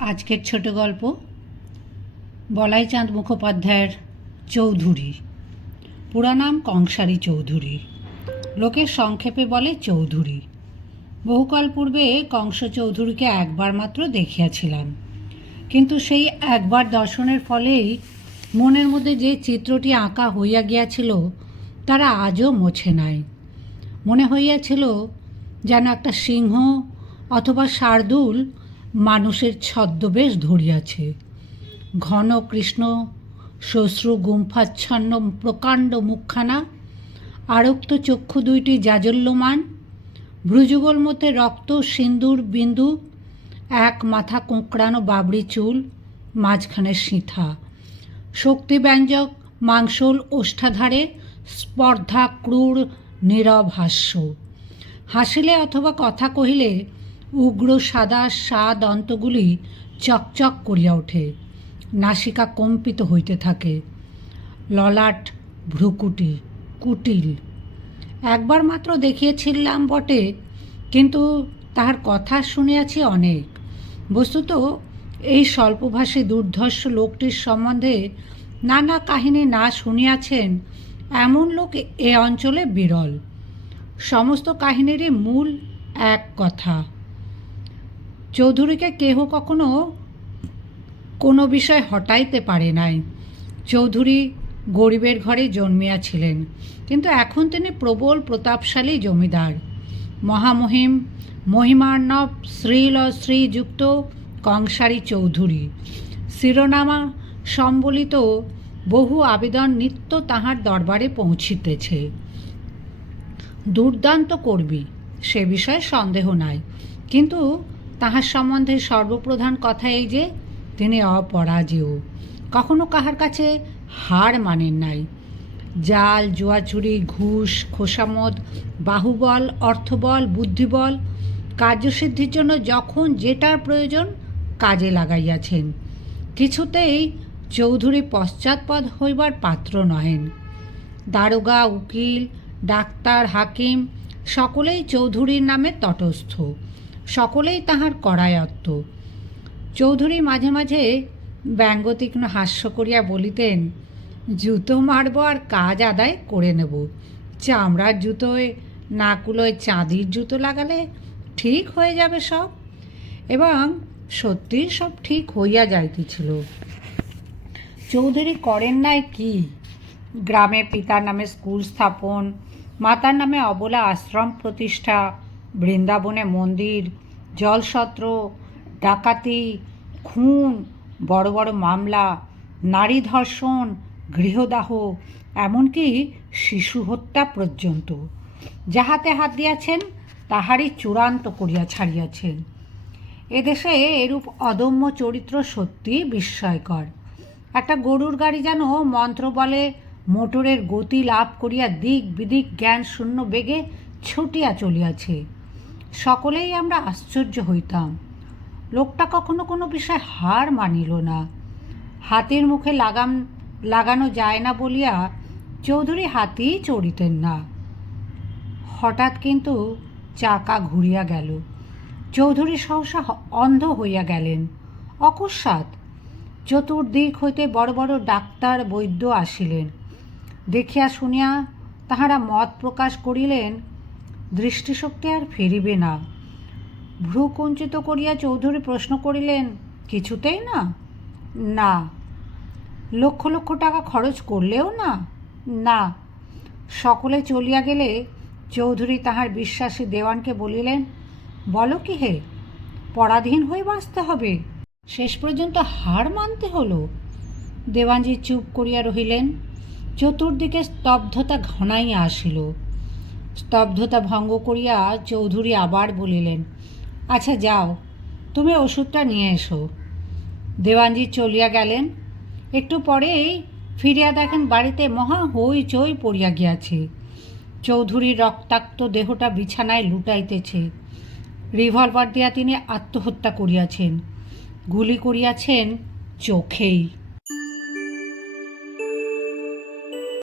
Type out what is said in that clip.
আজকের ছোট গল্প, বলাইচাঁদ মুখোপাধ্যায়ের চৌধুরী। পুরা নাম কংসারী চৌধুরী। লোকের সংক্ষেপে বলে চৌধুরী। বহুকাল পূর্বে কংস চৌধুরীকে একবার মাত্র দেখিয়াছিলাম। কিন্তু সেই একবার দর্শনের ফলেই মনের মধ্যে যে চিত্রটি আঁকা হইয়া গিয়াছিল, তারা আজও মোছে নাই। মনে হইয়াছিল যেন একটা সিংহ অথবা শার্দুল মানুষের ছদ্মবেশ ধরিয়াছে। ঘন কৃষ্ণ শ্বশ্রু গুম্ফাচ্ছন্ন প্রকাণ্ড মুখখানা, আরক্ত চক্ষু দুইটি জাজল্যমান, ভ্রুযুগল মধ্যে রক্ত, সিন্দুর, বিন্দু, এক মাথা কোঁকড়ানো বাবড়ি চুল, মাঝখানে সিঁথা। শক্তিব্যঞ্জক, মাংসল ওষ্ঠাধারে স্পর্ধা, ক্রূর, নীরব হাস্য। হাসিলে অথবা কথা কহিলে উগ্র সাদা স্বাদ অন্তগুলি চকচক করিয়া ওঠে, নাসিকা কম্পিত হইতে থাকে। ললাট ভ্রুকুটি, কুটিল। একবার মাত্র দেখিয়েছিলাম বটে, কিন্তু তাহার কথা শুনিয়াছি অনেক। বস্তুত এই স্বল্পভাষী দুর্ধর্ষ লোকটির সম্বন্ধে নানা কাহিনী না শুনিয়াছেন এমন লোক এ অঞ্চলে বিরল। সমস্ত কাহিনীরই মূল এক কথা। চৌধুরীকে কেহ কখনো কোনো বিষয় হটাইতে পারে নাই। চৌধুরী গরিবের ঘরে জন্মিয়াছিলেন, কিন্তু এখন তিনি প্রবল প্রতাপশালী জমিদার। মহামহিম মহিমার্ণব শ্রীল শ্রীযুক্ত কংসারী চৌধুরী। শিরোনামা সম্বলিত বহু আবেদন নিত্য তাহার দরবারে পৌঁছিতেছে। দুর্দান্ত করবি সে বিষয়ে সন্দেহ নাই, কিন্তু তাহার সম্বন্ধে সর্বপ্রধান কথা এই যে, তিনি অপরাজেয়। কখনো কাহার কাছে হার মানেন নাই। জাল, জুয়াচুরি, ঘুষ, খোসামদ, বাহুবল, অর্থবল, বুদ্ধিবল, কার্যসিদ্ধির জন্য যখন যেটার প্রয়োজন কাজে লাগাইয়াছেন। কিছুতেই চৌধুরী পশ্চাৎপদ হইবার পাত্র নহেন। দারোগা, উকিল, ডাক্তার, হাকিম, সকলেই চৌধুরীর নামে তটস্থ। সকলেই তাহার করায়ত্ত। চৌধুরী মাঝে মাঝে ব্যঙ্গতীক্ষ্ণ হাস্য করিয়া বলিতেন, জুতো মারব আর কাজ আদায় করে নেব। চামড়ার জুতোয় না কুলোয় চাঁদির জুতো লাগালে ঠিক হয়ে যাবে সব। এবং সত্যিই সব ঠিক হইয়া যাইতেছিল। চৌধুরী করেন নাই কি? গ্রামে পিতার নামে স্কুল স্থাপন, মাতার নামে অবলা আশ্রম প্রতিষ্ঠা বৃন্দাবনে মন্দির, জলসত্র, ডাকাতি, খুন, বড় বড় মামলা, নারী ধর্ষণ, গৃহদাহ, এমনকি শিশু হত্যা পর্যন্ত। যাহাতে হাত দিয়াছেন, তাহারই চূড়ান্ত করিয়া ছাড়িয়াছেন। এদেশে এরূপ অদম্য চরিত্র সত্যি বিস্ময়কর। একটা গরুর গাড়ি যেন মন্ত্র বলে মোটরের গতি লাভ করিয়া দিক বিদিক জ্ঞান শূন্য বেগে ছুটিয়া চলিয়াছে। সকলেই আমরা আশ্চর্য হইতাম। লোকটা কখনো কোনো বিষয় হার মানিল না। হাতির মুখে লাগাম, লাগানো যায় না বলিয়া চৌধুরী হাতিই চড়িতেন না। হঠাৎ কিন্তু চাকা ঘুরিয়া গেল। চৌধুরী সহসা অন্ধ হইয়া গেলেন। অকস্মাৎ চতুর্দিক হইতে বড় বড় ডাক্তার বৈদ্য আসিলেন। দেখিয়া শুনিয়া তাহারা মত প্রকাশ করিলেন দৃষ্টিশক্তি আর ফিরিবে না। ভ্রু কুঞ্চিত করিয়া চৌধুরী প্রশ্ন করিলেন, কিছুতেই না? না। লক্ষ লক্ষ টাকা খরচ করলেও না? না। সকলে চলিয়া গেলে? চৌধুরী তাহার বিশ্বাসী দেওয়ানকে বলিলেন, বলো কি হে, পরাধীন হয়ে বাঁচতে হবে। শেষ পর্যন্ত হার মানতে হলো। দেওয়ানজি চুপ করিয়া রহিলেন। চতুর্দিকে স্তব্ধতা ঘনাইয়া আসিল। স্তব্ধতা ভঙ্গ করিয়া চৌধুরী আবার বলিলেন আচ্ছা যাও, তুমি ওষুধটা নিয়ে এসো। দেওয়ানজি চলিয়া গেলেন। একটু পরেই ফিরিয়া দেখেন বাড়িতে মহা হই চই পড়িয়া গিয়াছে। চৌধুরীর রক্তাক্ত দেহটা বিছানায় লুটাইতেছে। রিভলভার দিয়া তিনি আত্মহত্যা করিয়াছেন। গুলি করিয়াছেন চোখেই।